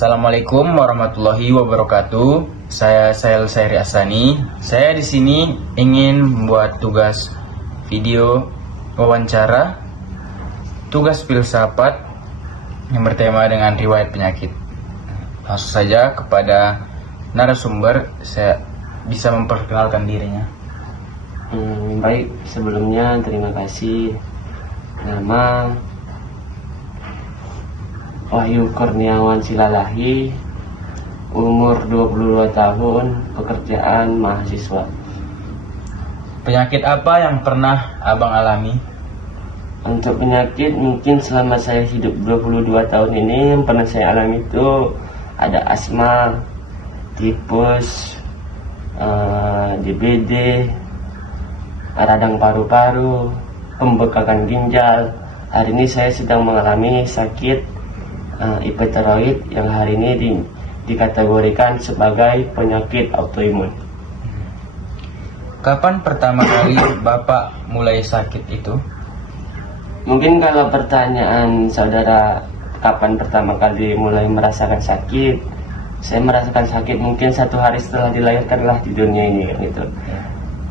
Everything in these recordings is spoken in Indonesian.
Assalamualaikum warahmatullahi wabarakatuh. Saya Sail Sairi Asani. Saya di sini ingin membuat tugas video wawancara tugas filsafat yang bertema dengan riwayat penyakit. Langsung saja kepada narasumber, saya bisa memperkenalkan dirinya. Baik, sebelumnya terima kasih. Nama Wahyu Kurniawan Silalahi, umur 22 tahun, pekerjaan mahasiswa. Penyakit apa yang pernah Abang alami? Untuk penyakit mungkin selama saya hidup 22 tahun ini yang pernah saya alami itu ada asma, tipes, DBD, radang paru-paru, pembekakan ginjal. Hari ini saya sedang mengalami sakit hipertiroid yang hari ini dikategorikan sebagai penyakit autoimun. Kapan pertama kali Bapak mulai sakit itu? Mungkin kalau pertanyaan saudara kapan pertama kali mulai merasakan sakit, saya merasakan sakit mungkin 1 hari setelah dilahirkanlah di dunia ini gitu.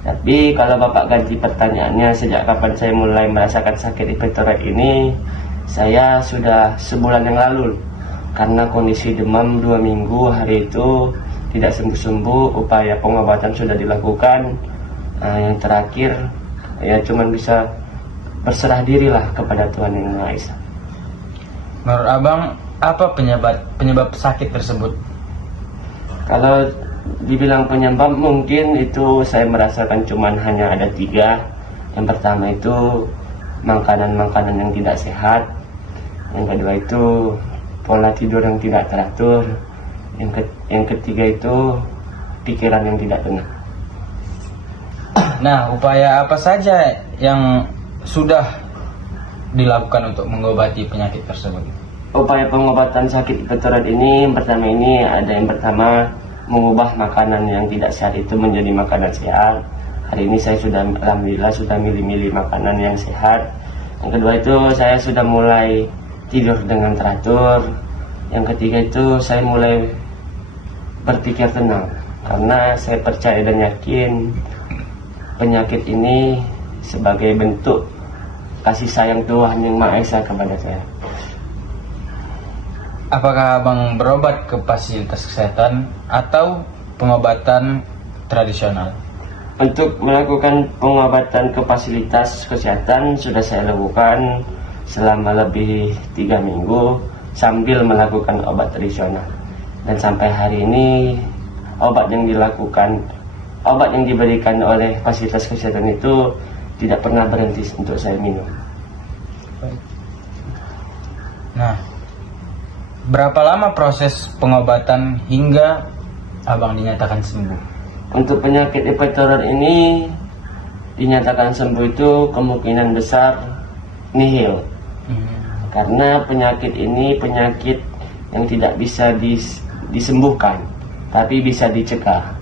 Tapi kalau Bapak ganti pertanyaannya sejak kapan saya mulai merasakan sakit hipertiroid ini, saya sudah sebulan yang lalu karena kondisi demam 2 minggu hari itu tidak sembuh-sembuh, upaya pengobatan sudah dilakukan. Yang terakhir ya cuman bisa berserah dirilah kepada Tuhan Yang Maha Esa. Menurut Abang, apa penyebab sakit tersebut? Kalau dibilang penyebab mungkin itu saya merasakan cuman hanya ada 3. Yang pertama itu makanan-makanan yang tidak sehat. Yang kedua itu pola tidur yang tidak teratur. Yang ketiga itu pikiran yang tidak tenang. Nah, upaya apa saja yang sudah dilakukan untuk mengobati penyakit tersebut? Upaya pengobatan sakit hipertiroid ini yang pertama mengubah makanan yang tidak sehat itu menjadi makanan sehat. Hari ini saya sudah alhamdulillah sudah milih-milih makanan yang sehat. Yang kedua itu saya sudah mulai tidur dengan teratur. Yang ketiga itu saya mulai berpikir tenang karena saya percaya dan yakin penyakit ini sebagai bentuk kasih sayang Tuhan Yang Maha Esa kepada saya. Apakah Abang berobat ke fasilitas kesehatan atau pengobatan tradisional? Untuk melakukan pengobatan ke fasilitas kesehatan sudah saya lakukan selama lebih 3 minggu sambil melakukan obat tradisional. Dan sampai hari ini obat yang diberikan oleh fasilitas kesehatan itu tidak pernah berhenti untuk saya minum. Nah, berapa lama proses pengobatan hingga Abang dinyatakan sembuh? Untuk penyakit hipertiroid ini dinyatakan sembuh itu kemungkinan besar nihil. Karena penyakit ini penyakit yang tidak bisa disembuhkan, tapi bisa dicegah.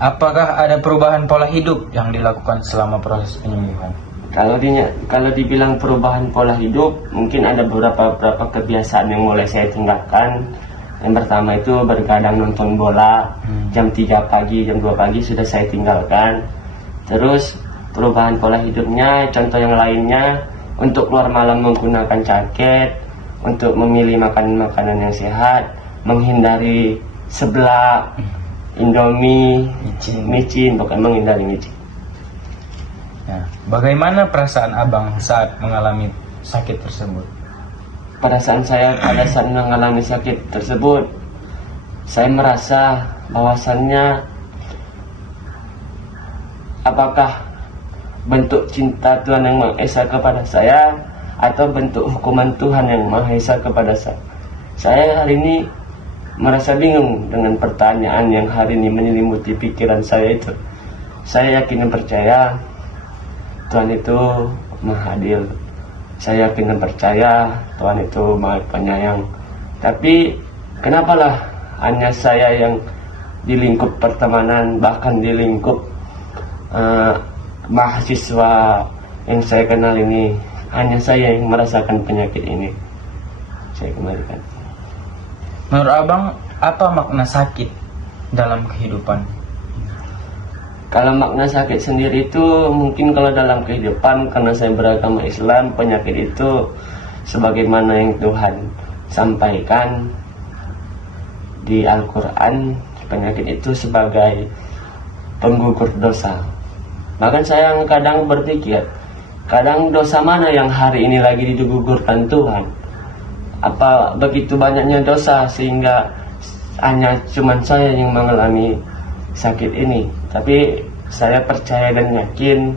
Apakah ada perubahan pola hidup yang dilakukan selama proses penyembuhan? Kalau dibilang perubahan pola hidup, mungkin ada beberapa kebiasaan yang mulai saya tinggalkan. Yang pertama itu bergadang nonton bola jam 3 pagi, jam 2 pagi sudah saya tinggalkan. Terus perubahan pola hidupnya, contoh yang lainnya, untuk keluar malam menggunakan jaket, untuk memilih makanan yang sehat, menghindari seblak, Indomie, micin, bukan menghindari micin. Nah, bagaimana perasaan Abang saat mengalami sakit tersebut? Perasaan saya pada saat mengalami sakit tersebut, saya merasa bahwasannya apakah bentuk cinta Tuhan Yang Maha Esa kepada saya atau bentuk hukuman Tuhan Yang Maha Esa kepada saya. Saya hari ini merasa bingung dengan pertanyaan yang hari ini menyelimuti pikiran saya itu. Saya yakin dan percaya Tuhan itu Maha Adil. Saya yakin dan percaya Tuhan itu Maha Penyayang. Tapi kenapalah hanya saya yang di lingkup pertemanan, bahkan di lingkup mahasiswa yang saya kenal ini, hanya saya yang merasakan penyakit ini. Saya kembalikan. Menurut abang, apa makna sakit dalam kehidupan? Kalau makna sakit sendiri itu mungkin kalau dalam kehidupan, karena saya beragama Islam, penyakit itu sebagaimana yang Tuhan sampaikan di Al-Quran, penyakit itu sebagai penggugur dosa. Bahkan saya kadang berpikir, kadang dosa mana yang hari ini lagi digugurkan Tuhan? Apa begitu banyaknya dosa sehingga hanya cuman saya yang mengalami sakit ini? Tapi saya percaya dan yakin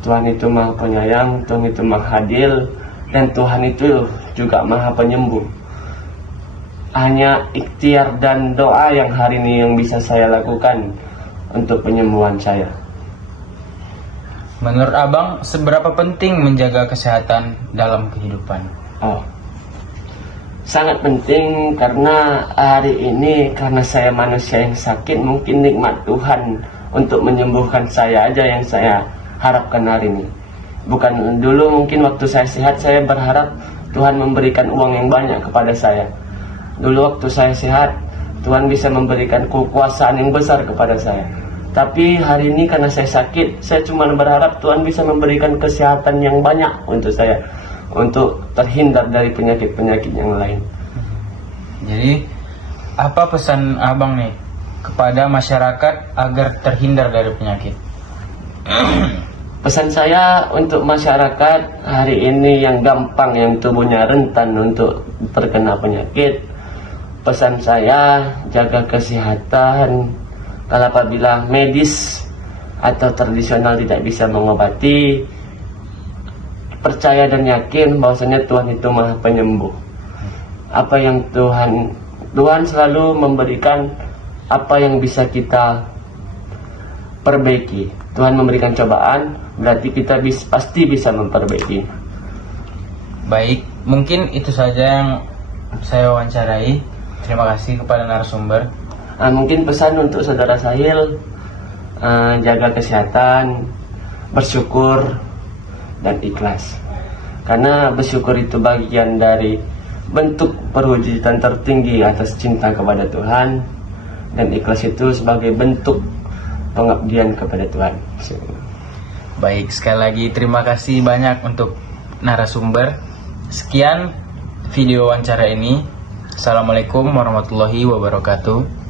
Tuhan itu Maha Penyayang, Tuhan itu Maha Adil, dan Tuhan itu juga Maha Penyembuh. Hanya ikhtiar dan doa yang hari ini yang bisa saya lakukan untuk penyembuhan saya. Menurut abang, seberapa penting menjaga kesehatan dalam kehidupan? Sangat penting, karena hari ini karena saya manusia yang sakit, mungkin nikmat Tuhan untuk menyembuhkan saya aja yang saya harapkan hari ini. Bukan dulu mungkin waktu saya sehat saya berharap Tuhan memberikan uang yang banyak kepada saya. Dulu waktu saya sehat Tuhan bisa memberikan kekuasaan yang besar kepada saya. Tapi hari ini karena saya sakit, saya cuma berharap Tuhan bisa memberikan kesehatan yang banyak untuk saya, untuk terhindar dari penyakit-penyakit yang lain. Jadi, apa pesan abang nih kepada masyarakat agar terhindar dari penyakit? Pesan saya untuk masyarakat hari ini yang gampang, yang tubuhnya rentan untuk terkena penyakit, pesan saya jaga kesehatan. Kalau apabila medis atau tradisional tidak bisa mengobati, percaya dan yakin bahwasanya Tuhan itu Maha Penyembuh. Apa yang Tuhan selalu memberikan apa yang bisa kita perbaiki. Tuhan memberikan cobaan, berarti kita pasti bisa memperbaiki. Baik, mungkin itu saja yang saya wawancarai. Terima kasih kepada narasumber. Mungkin pesan untuk saudara Sahil, jaga kesehatan, bersyukur, dan ikhlas. Karena bersyukur itu bagian dari bentuk perwujudan tertinggi atas cinta kepada Tuhan, dan ikhlas itu sebagai bentuk pengabdian kepada Tuhan. Baik, sekali lagi terima kasih banyak untuk narasumber. Sekian video wawancara ini. Assalamualaikum warahmatullahi wabarakatuh.